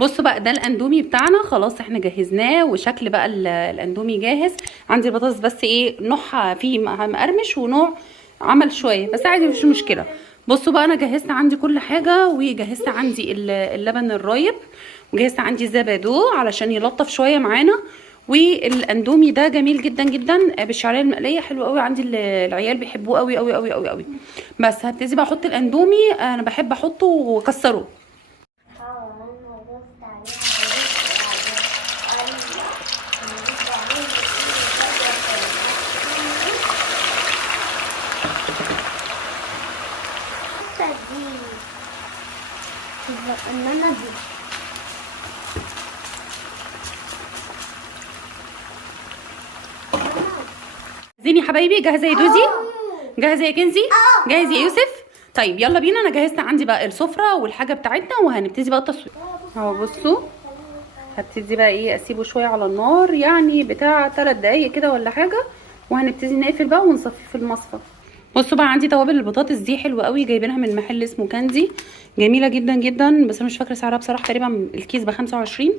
بصوا بقى، ده الاندومي بتاعنا خلاص احنا جهزناه، وشكل بقى الاندومي جاهز. عندي البطاطس بس ايه نوعها فيه مقرمش ونوع عمل شويه، بس عادي مفيش مشكله. بصوا بقى، انا جهزت عندي كل حاجه، وجهزت عندي اللبن الرايب، وجهزت عندي الزبادو علشان يلطف شويه معانا. والاندومي ده جميل جدا جدا بالشعريه المقليه، حلو قوي عندي، العيال بيحبوه قوي قوي قوي قوي قوي. بس هبتدي بقى احط الاندومي، انا بحب احطه واكسره. زين يا حبايبي، جاهزه يا دوزي؟ جاهزه يا كنزي؟ جاهز يا يوسف؟ طيب يلا بينا، انا جهزت عندي بقى السفره والحاجه بتاعتنا، وهنبتدي بقى التصوير. اهو بصوا، هبتدي بقى ايه اسيبه شويه على النار، يعني بتاع 3 دقايق كده ولا حاجه، وهنبتدي نقفل بقى ونصفيه في المصفى. بصوا بقى، عندي توابل البطاطس دي حلوه قوي، جايبينها من محل اسمه كاندي، جميله جدا جدا، بس انا مش فاكره سعرها بصراحه، تقريبا الكيس ب 25.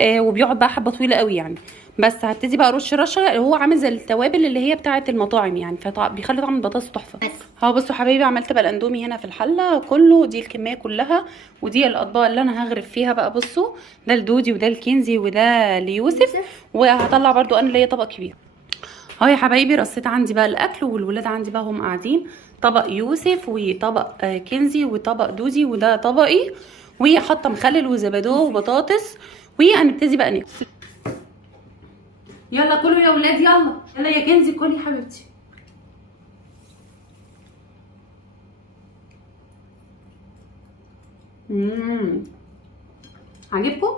وبيقعد بقى حبه طويله قوي يعني. بس هبتدي بقى ارش رشه، هو عامل زي التوابل اللي هي بتاعه المطاعم يعني، فبيخلي طعم البطاطس تحفه. ها بصوا حبايبي، عملت بقى الاندومي هنا في الحله كله، دي الكميه كلها، ودي الاطباق اللي انا هغرف فيها بقى. بصوا، ده لدودي وده لكنزي وده ليوسف، وهطلع برضو انا ليا طبق كبير. اهو يا حبايبي، رصيت عندي بقى الاكل، والولاد عندي بقى هم قاعدين، طبق يوسف وطبق كنزي وطبق دودي وده طبقي، وحاطه مخلل وزبادو وبطاطس، وهنبتدي بقى ناكل. يلا كلوا يا ولاد، يلا يلا يا كنزي كلي يا حبيبتي. امم عاجبكم؟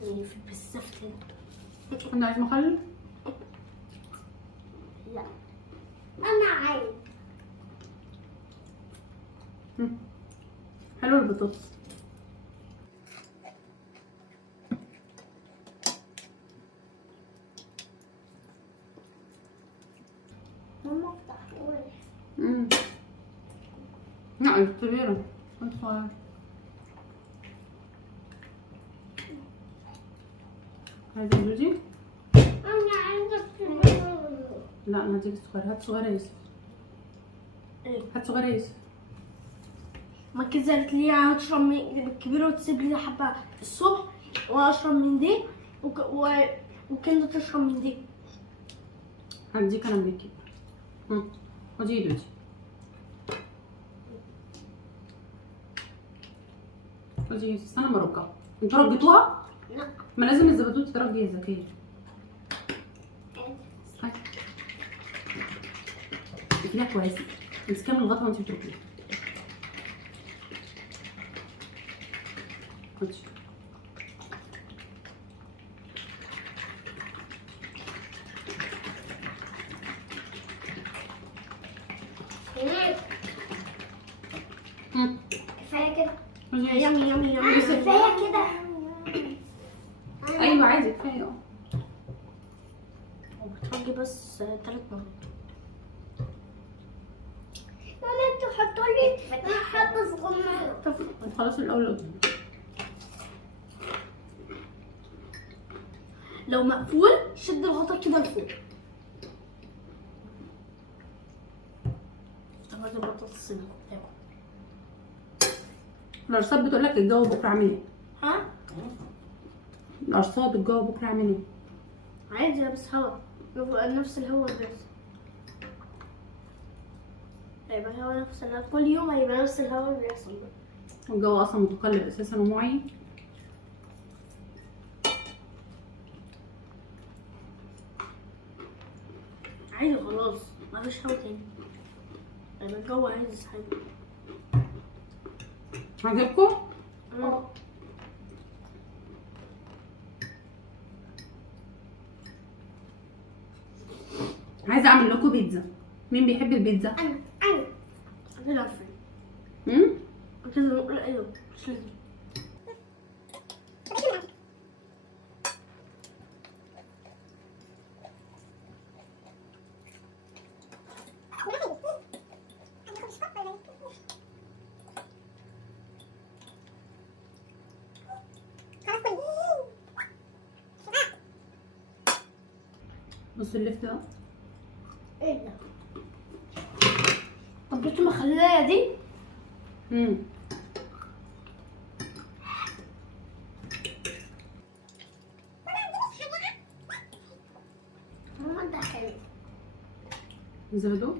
في بالزفت. انا عايز مخلل. لا انا عايز. حلو البطاطس. ماما افتحولي. لا الكبيرة صغيرة. عايزة جوجي؟ انا عايزه الكبيرة. لا انا هديك الصغيرة، هات صغيرة يا يوسف. ايه؟ هات صغيرة يا يوسف. ما كده قالت لي هتشرب من الكبيرة وتسيب لي حبة الصبح، واشرب من دي وكندا تشرب من دي. هديك انا من الكبيرة. خدي يا دوجي، خدي يا يوسف. استنى ما ارجعها. انتوا رجيتوها؟ لا. ما لازم الزبادو تترجي يا زكية. اقفليها كويس، امسكيها من الغطا وانتي بترجيها. خدي. كفايه كده. خدي يا يوسف. يمي يمي يمي. كفايه كده. ايوه عادي، كفايه بترجي بس 3 مرات. ماما انتوا حطوا لي حبه صغننه. طب خلاص الاول قدام. لو مقفول شد الغطا كده لفوق. طب البطاطس تاكل. الارصاد بتقول لك الجو بكره عامل ايه؟ ها؟ الارصاد الجو بكره عامل ايه؟ عادي لابس هوا، نفس الهوا بس. هيبقى هوا نفس الهوا كل يوم، هيبقى نفس الهوا اللي بيحصل ده. الجو اصلا متقلب اساسا ومعين. عادي خلاص، مفيش هوا تاني، هيبقى الجو عايز حاجة. عجبكم؟ عايزه اعمل لكم بيتزا. مين بيحب البيتزا؟ انا عارفة. كده نقول ايوه، مش لازم. بص اللفت ده. ايه ده؟ طب بصي مخليه دي. ماما ده حلو. زبدو.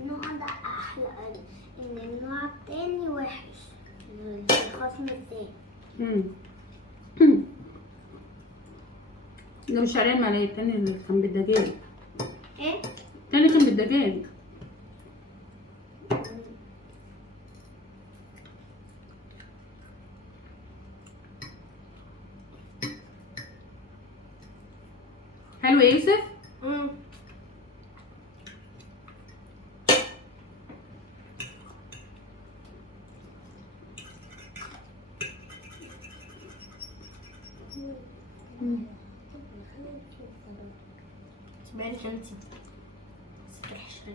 النوع ده احلى ان النوع التاني وحش. الخصم التاني. ده مش عريان معايا، التاني اللي كان بالدجاج. ايه؟ التاني كان بالدجاج. حلو يا يوسف؟ سيبهالك انتي. سكر حشرة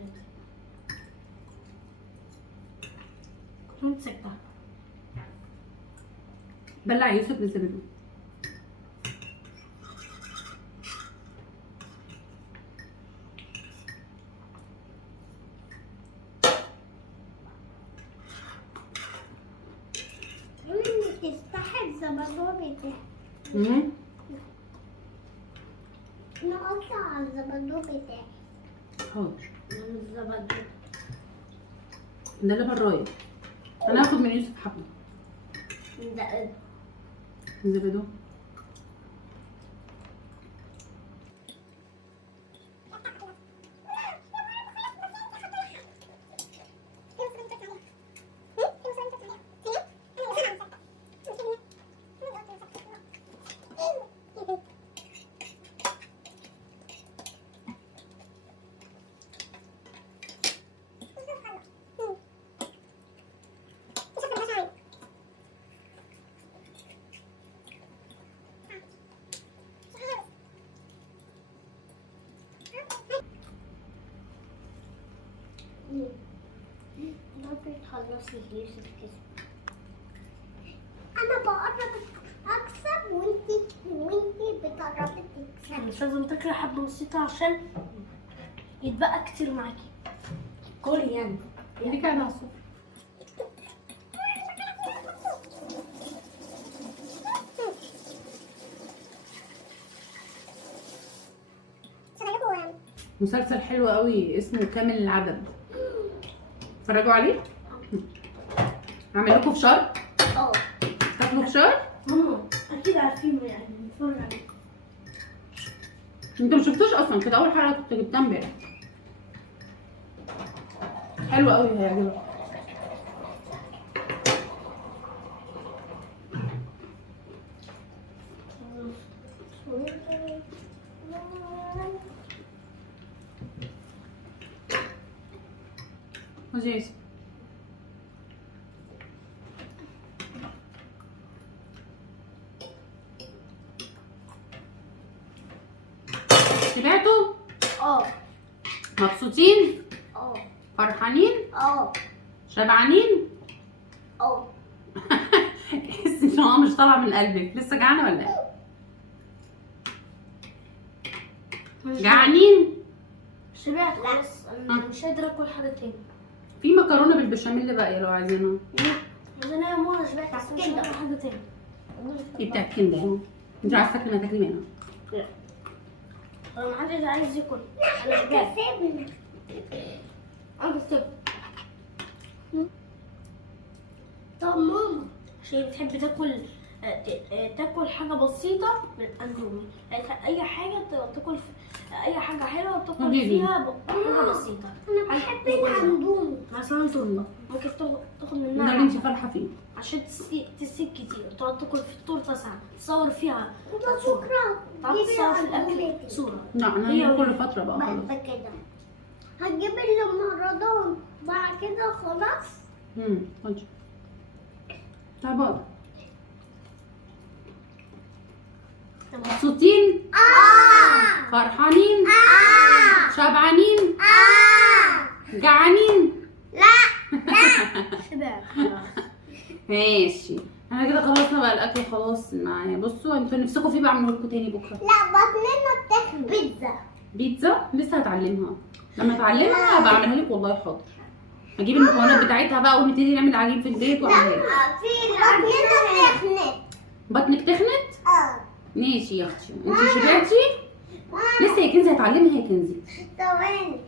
كنت سكتها. بلع يوسف بالزبدو. تفتحي الزبادو بتاعي. نقطع على الزبادو بتاعي. حاضر. الزبادو ده لبن رايب. انا هاخد من يوسف حبه. ده ايه؟ زبدو. خلصي يوسف كده. انا بقرب اكسب وانتي بتقربي تكسبي. مش لازم تاكلي حبه بسيطه عشان يتبقى كتير معاكي. كلي يعني. دي قاعده على السفره. مسلسل حلو قوي اسمه كامل العدد. اتفرجوا عليه؟ اعمل لكم فشار؟ تاكلوا فشار؟ اكيد عارفين يعني بنتفرج عليه. انتوا مشفتوش اصلا، كده اول حلقه كنت جبتها امبارح. حلو قوي هيعجبك. لذيذ. شبعتوا؟ مبسوطين؟ فرحانين؟ شبعانين؟ تحس ان هو مش طالع من قلبك. لسه جعانه ولا ايه؟ جعانين؟ شبعت خلاص. انا مش قادره اكل حاجه تاني. في مكرونه بالبشاميل باقيه لو عايزينها. بس انا يا ماما شبعت بس مش هاكل حاجه تاني. ايه بتاعت كندا اهو. انت عايزه تاكلي ما تاكلي منها. لا انا ما حدش عايز ياكل. انا شبعت. انا كسبت. طب ماما عشان بتحب تاكل حاجه بسيطه من الاندومي. اي حاجه تاكل اي حاجه حلوه تاكل فيها حاجه بسيطه. انا بحب الاندومي مثلا تورته ممكن تاخد منها. ده اللي انت فرحه فيه عشان تسيب كتير تقعد تاكل في التورته ساعه تصور فيها صوره. تقعد تصور في الاكل صوره. لا انا هي كل فتره بقى خلاص. بعد كده هتجيب اللي رمضان بعد كده خلاص. خلاص. تعبان. مبسوطين؟ فرحانين؟ شبعانين؟ جعانين؟ لا شبعت خلاص. ماشي، احنا كده خلصنا بقى الاكل خلاص معايا. بصوا انتوا نفسكم فيه بعمله لكم تاني بكره. لا بطننا بتاكل بيتزا. بيتزا لسه هتعلمها، لما اتعلمها هبقى اعملها لك والله. حاضر، اجيب المكونات بتاعتها بقى ونبتدي نعمل عجين في البيت واعملها لك. في بطننا تخنت. بطنك تخنت؟ ماشي يا اختي. انت شبعتي؟ ماما لسه يا كنزي هتعلمها يا كنزي. ثواني،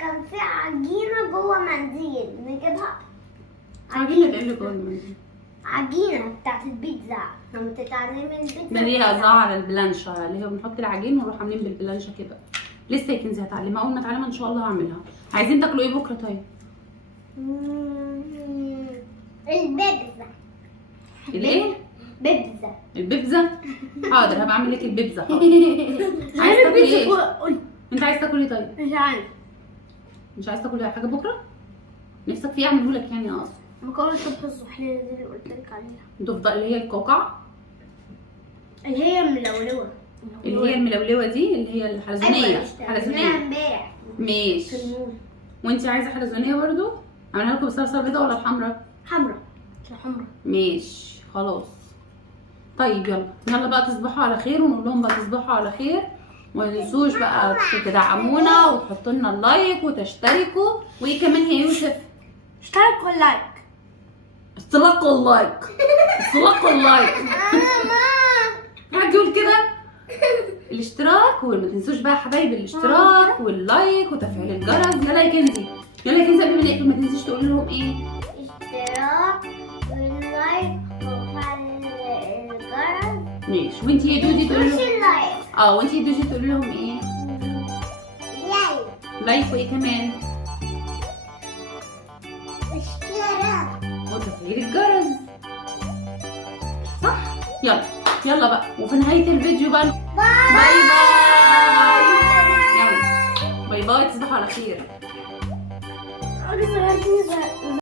كان في عجينة جوه منديل نجيبها. عجينة ايه اللي جوه المنديل؟ عجينة بتاعت البيتزا لما تتعلمي البيتزا. ما دي قصدها على البلانشة اللي هو بنحط العجين ونروح عاملين بالبلانشة كده. لسه يا كنزي هتعلمها، اول ما اتعلمها ان شاء الله هعملها. عايزين تاكلوا ايه بكره طيب؟ البيتزا. الايه؟ بيتزا. البيتزا؟ حاضر، هبقى اعمل لك البيتزا. حاضر. عايز تاكلي ايه؟ انت عايز تاكلي طيب؟ مش عارف. مش عايز تاكلي حاجه بكره؟ نفسك فيه اعمله لك يعني اصلا. مكرونة صبح الزحلية دي اللي قلت لك عليها، تفضل اللي هي القوقع، اللي هي ملولوة. اللي هي الملولوه دي، اللي هي الحلزونيه. حلزونيه امبارح ماشي. وانت عايزه حلزونيه برضو؟ اعملها لكم بالصلصه البيضاء ولا الحمراء؟ حمرا. حمرا. ماشي خلاص. طيب يلا بقى تصبحوا على خير، ونقول لهم بقى تصبحوا على خير، وما تنسوش بقى تدعمونا وتحطوا لنا اللايك وتشتركوا. وايه كمان يا يوسف؟ اشترك واللايك. استلاقوا اللايك. استلاقوا اللايك. حد يقول كده؟ الاشتراك، وما تنسوش بقى يا حبايبي الاشتراك واللايك وتفعيل الجرس. يلا يا كنزي، يلا يا كنزي قبل ما نقفل ما تنسيش تقولي لهم ايه؟ اشتراك واللايك وفعل الجرس. ماشي. وانتي يا دودي تقولي مش لهم اللايك. وانتي يا دودي تقولي لهم ايه؟ لايك. لايك وايه كمان؟ اشتراك. وتفعيل الجرس. صح؟ يلا بقى. وفي نهاية الفيديو بقى باي باي. يلا باي باي، تصبحوا على خير.